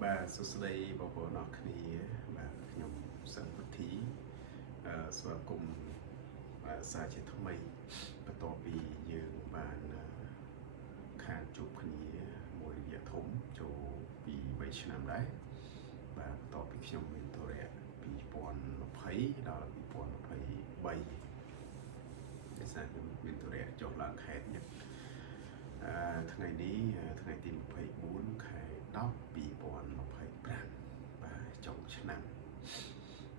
Bà số đây bảo bộ nó khi bà nhom sân bất thí xóa cùng xa chế thông mây và tỏ vì dương bàn kháng chụp khi mùi địa thống cho vì mấy năm đấy và tỏ vì nhom mình tôi rẻ vì bọn nó thấy đó là vì bọn nó thấy bay để sao mình tôi rẻ cho là khét nhất thằng ngày ní thằng ngày tìm phải muốn khai đọc vì bọn nó phải brand và trong năm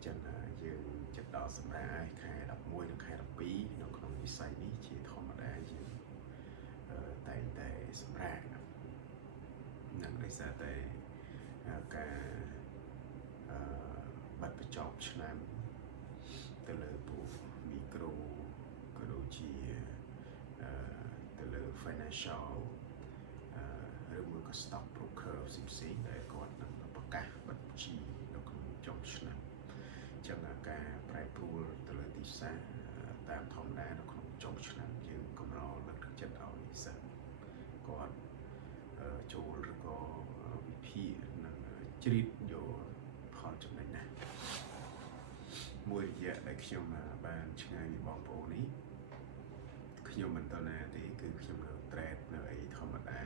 chẳng dương chất đỏ sầm ra ai khai đọc môi nó khai đọc bí nó còn bị say ní chỉ thon mà đã dương tại tại sầm ra nặng đây ra tại cả bắt bị chọc năm từ lời bộ micro cái đồ chỉ từ lời financial rồi mới có stock broker xí để còn nằm ở cả bất chi nó còn trong năm chẳng là cả price pool từ lời tỷ giá tam thòng đá nó còn trong năm nhưng còn nó là thực chất ở lý sản còn chỗ rồi có vị là chít vô họ trong này nè mùi dạ để khi mà bạn chẳng ai bị bong bổ ní khi mình tao nè thì cứ khi mà trend nơi thòng đá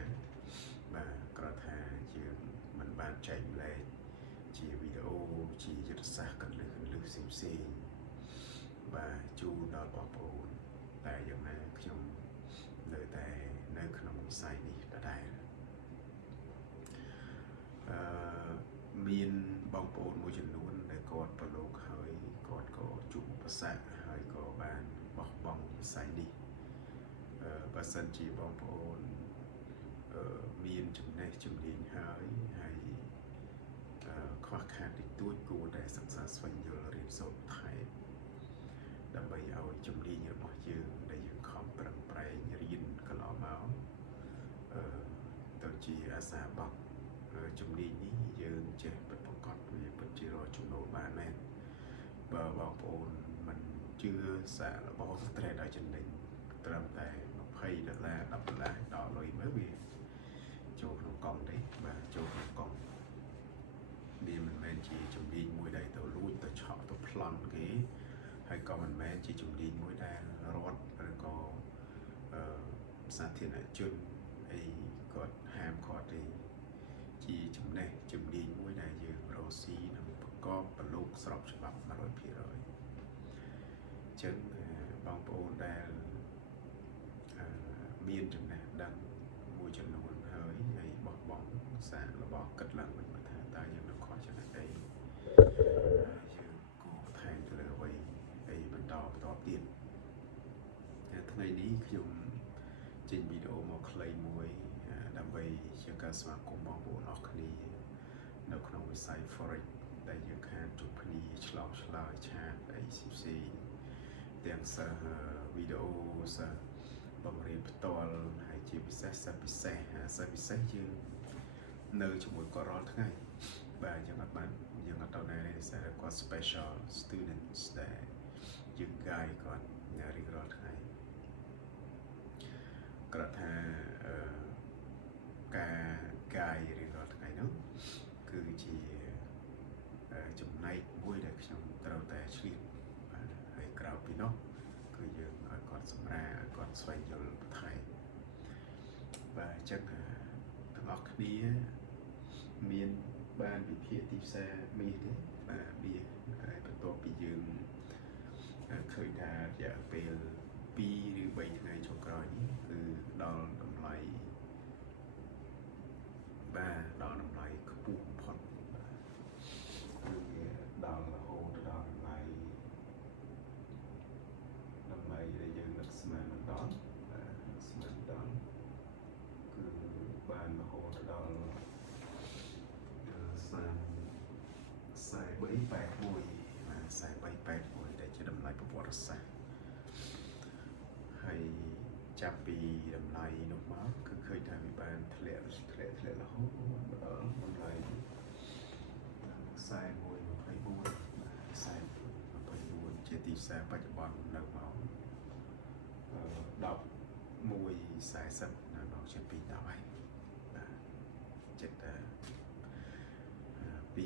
và có thể mình bạn chạy lại chỉ video chỉ rất xa cần lưu xem và chú đó bỏ bộ tại giống này khi nơi tại nơi không sai đi đã đây miền bong bồn môi trường luôn để còn vào lúc hơi còn có chủ và sạch hơi có bàn bọc bong sai đi và sân chỉ bong bồn miền chấm này chấm đến hơi hay khó khăn thì tôi cũng để sẵn sàng xoay nhiều là đến số thái đâm bây giờ chấm đi như mọi dương để dương không bằng bay như riêng cái lọ máu tôi chỉ xa bọc chấm đi ní dương chơi bật bóng cọt vì bật chỉ rồi chấm nổ bà này và bóng ôn mình chưa xả là bóng tre ở trên đỉnh làm tại nó hay được là đập lại đỏ lôi mới bị chỗ nó còn đấy và chỗ nó còn vì mình men chỉ chấm đi mũi đây tôi lui tôi chọn tôi plon cái hay còn mình men chỉ chấm đi mũi đây rót rồi có sản thiên ở chân hay có ham có thì chỉ chấm này chấm đi mũi đây giờ rosi nó có bật lục sọc cho bắp mà rồi phía rồi chân bóng bồn đây miên chấm này đang mùi chân nó hơi hay bỏ bóng xa là bỏ cất lần mình mà thả tay nhưng nó khó cho nó đây giờ cô thay cho là vậy đây mình đo tiền thằng này đi dùng trên video một clay muối đam bay cho các sản phẩm bóng bộ nó đi nó không bị sai forex đại dương khăn chụp đi chlau chat đại cc tiền sơ video sơ bằng riêng toàn hay chỉ bị xe chứ nơi trong mỗi có rõ thứ ngày và những các bạn những ở đầu này sẽ có special students để dừng gai còn nhà riêng rõ thứ ngày có thể cả gai riêng rõ thứ ngày nữa cứ chỉ trong này vui để trong đầu tay chuyên hay cầu pino cứ dừng ở còn sống ra còn xoay vô thầy và chắc thằng óc đi miền ban bị phía tiếp xe mi đấy và bia bắt đầu bị dừng khởi thả giả về piឬ 3 ថ្ងៃចុងក្រោយនេះគឺដល់តម្លៃបាទដល់តម្លៃខ្ពស់បំផុតគឺដល់រហូតដល់តម្លៃដែលយើងនឹកស្មានមិនដល់ស្មានដល់គឺបានរហូតដល់4381ដែលជាតម្លៃប្រវត្តិសាស្ត្រហើយចាប់ពីតម្លៃនោះមកគឺឃើញថាវាបានធ្លាក់រហូតដល់តម្លៃ41.24ជាទីផ្សារបច្ចុប្បន្ននៅមក11.40នៅមកជា2 10ហើយបាទចិត្ត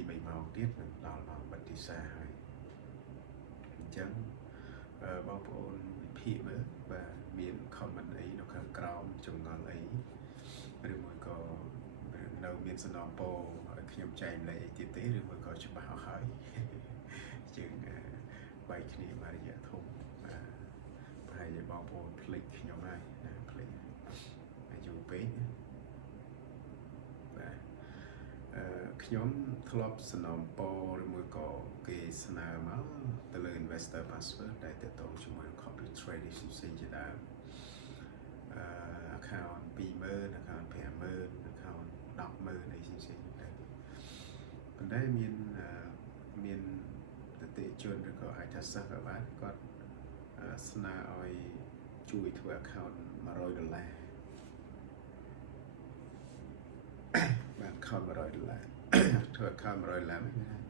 3 ម៉ោងទៀតនឹងដល់ម៉ោងបិទទីផ្សារហើយអញ្ចឹងបងប្អូនវិភាគមើលបាទមាន comment អីនៅខាងក្រោមចម្ងល់អីឬមួយក៏នៅមានសំណពរឲ្យខ្ញុំចែកម្លែកអីទៀតទេឬមួយក៏ច្បាស់អស់ហើយយើងបែកគ្នាមករយៈធំប្រហែលជាបងប្អូនភ្លេចខ្ញុំហើយភ្លេចអាយុពេកបាទខ្ញុំធ្លាប់សំណពរឬមួយក៏គេស្នើមកទៅលើ investor password ដែលទាក់ទងជាមួយ copy trading ផ្សេងៗជាដើមaccount 20000 account 50000 account 100000អីផ្សេងៗដែរប៉ុន្តែមានតតិជនឬក៏អាចថាសិស្សក៏បានគាត់ស្នើឲ្យជួយធ្វើ account $100 បាទ account $100 ធ្វើ account $100 មិនមែន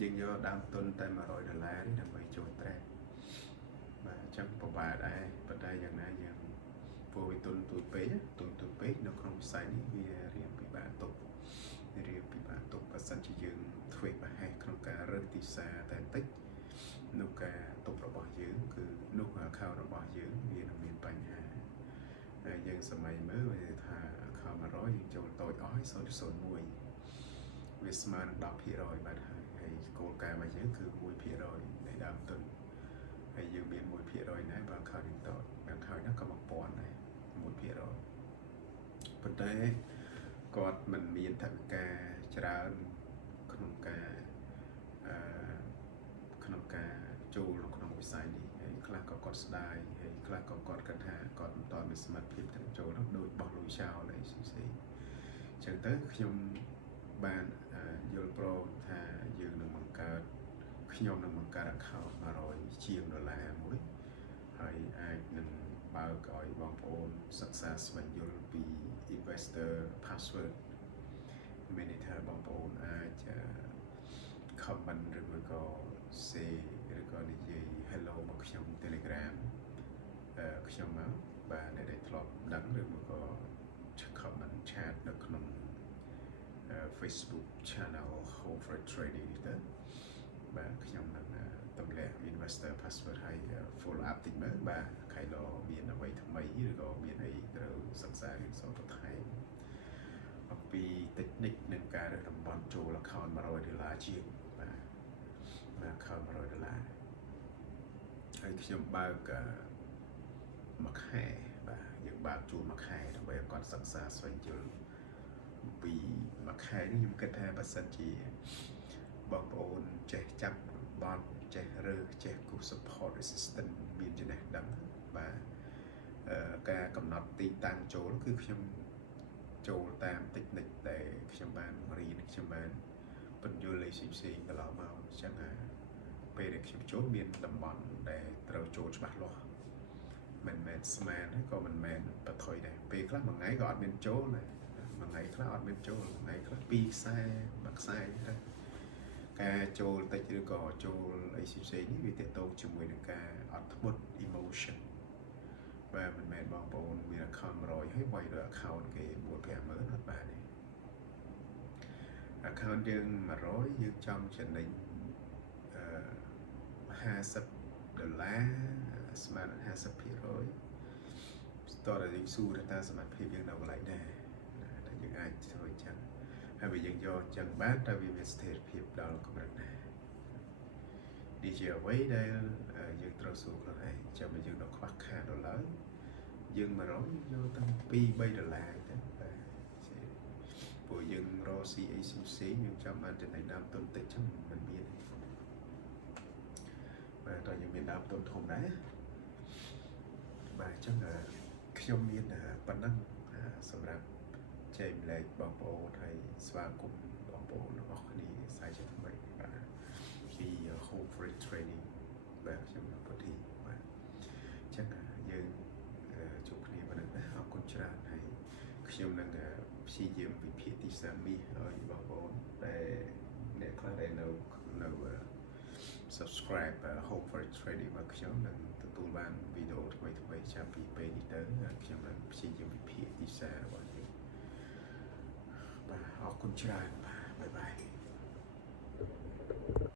យើងយកដើមទុនតែ$100នេះដើម្បីចូលត្រេតបាទអញ្ចឹងពិបាកដែរប៉ុន្តែយ៉ាងណាយើងព្រោះវាទុនទូចពេកនៅក្នុងវិស័យនេះវារៀងពិបាកទុកបើសិនជាយើងធ្វើប្រហែសក្នុងការរើសទីផ្សារតែបន្តិចនោះការទុករបស់យើងគឺនោះ account របស់យើងវានឹងមានបញ្ហាហើយយើងសម័យមើលវាថា account 100យើងចូលតូចអស់ហើយ0.01វាស្មើនឹង 10% បាទហើយគោលការណ៍របស់យើងគឺ1%នៃដើមទុនហើយយើងមាន1%ដែរបើ account យើងតូច account ហ្នឹងក៏1000ដែរ1%ប៉ុន្តែគាត់មិនមានថវិកាច្រើនក្នុងការចូលក្នុងវិស័យនេះហើយខ្លះក៏គាត់ស្ដាយហើយខ្លះក៏គាត់គិតថាគាត់មិនតមានសមត្ថភាពទាំងចូលនោះដូចបោះលុយចោលអីផ្សេងៗអញ្ចឹងទៅខ្ញុំបានយល់ព្រមថាយើងនឹងបង្កើតខ្ញុំនឹងបង្កើត account $100 ជាងមួយហើយអាចនឹងបើកឲ្យបងប្អូនសិក្សាស្វែងយល់ពី investor password មានន័យថាបងប្អូនអាច comment ឬមួយក៏ say ឬក៏និយាយ hello មកខ្ញុំ Telegram ខ្ញុំមកបាទអ្នកដែលធ្លាប់ដឹងឬមួយក៏ comment chat នៅក្នុង Facebook channel Home for Trading នេះទៅបាទខ្ញុំនឹងទម្លាក់ investor password ឲ្យ follow up តិចមើលបាទខៃឡមានអ្វីថ្មីឬក៏មានអីត្រូវសិក្សារៀនសូត្របន្ថែមអំពី technique នៃការរើសតំបន់ចូល account $100 ជាងបាទ account $100ហើយខ្ញុំបើកមួយខែបាទយើងបើកជួលមួយខែដើម្បីឲ្យគាត់សិក្សាស្វែងយល់ពីមួយខែនេះខ្ញុំគិតថាបើសិនជាបងប្អូនចេះចាប់បត់ចេះរើសចេះគូ support resistant មានចំណេះដឹងបាទការកំណត់ទីតាំងចូលគឺខ្ញុំចូលតាម technique ដែលខ្ញុំបានរៀនខ្ញុំបានបញ្យល់លេខផ្សេងៗកន្លងមកអញ្ចឹងពេលដែលខ្ញុំចូលមានតំបន់ដែលត្រូវចូលច្បាស់លាស់មិនមែនស្មានក៏មិនមែនបថុយដែរពេលខ្លះមួយថ្ងៃក៏អត់មានចូលដែរមួយថ្ងៃខ្លះអត់មានចូលមួយថ្ងៃខ្លះ2ខ្សែមួយខ្សែទៅការចូលតិចឬក៏ចូលអីផ្សេងៗនេះវាទាក់ទងជាមួយនឹងការអត់ធ្មត់ emotion បាទមិនមែនបងប្អូនមាន account 100ហើយវាយដល់ account គេ 4-50000 អត់បានទេ account យើង100យើងចង់ចំណេញ$50ស្មើនឹង 50% ស្ទើរតែយើងស៊ូថាសមត្ថភាពយើងនៅកន្លែងដែរតែយើងអាចធ្វើអញ្ចឹងហើយបើយើងយកអញ្ចឹងបានតើវាមានស្ថិរភាពដល់កម្រិតណានេះជាអ្វីដែលយើងត្រូវស៊ូខ្លួនឯងចាំបើយើងនៅខ្វះខាតដល់ឡើយយើង100យកតាំង$2-3ទៅបាទព្រោះយើងរកស៊ីអីផ្សេងយើងចាំបានចំណេញដើមទុនតិចចឹងមិនមានបាទតើយើងមានដើមទុនធំដែរបាទអញ្ចឹងខ្ញុំមានប៉ុណ្ណឹងសម្រាប់ចែកម្លែកបងប្អូនហើយស្វាគមន៍បងប្អូនរបស់គ្នាស្អែកជាថ្មីបាទពី Home for Training បាទខ្ញុំពុទ្ធីបាទអញ្ចឹងយើងជួបគ្នាប៉ុណ្ណឹងណាអរគុណច្រើនហើយខ្ញុំនឹងព្យាយាមវិភាគទីផ្សារមាសឲ្យបងប្អូនដែលអ្នកខ្លះដែលនៅ subscribe Home for Trading មកខ្ញុំនឹងទទួលបានវីដេអូថ្មីៗចាប់ពីពេលនេះទៅខ្ញុំនឹងព្យាយាមវិភាគទីផ្សាររបស់យើងបាទអរគុណច្រើនបាទបាយបាយ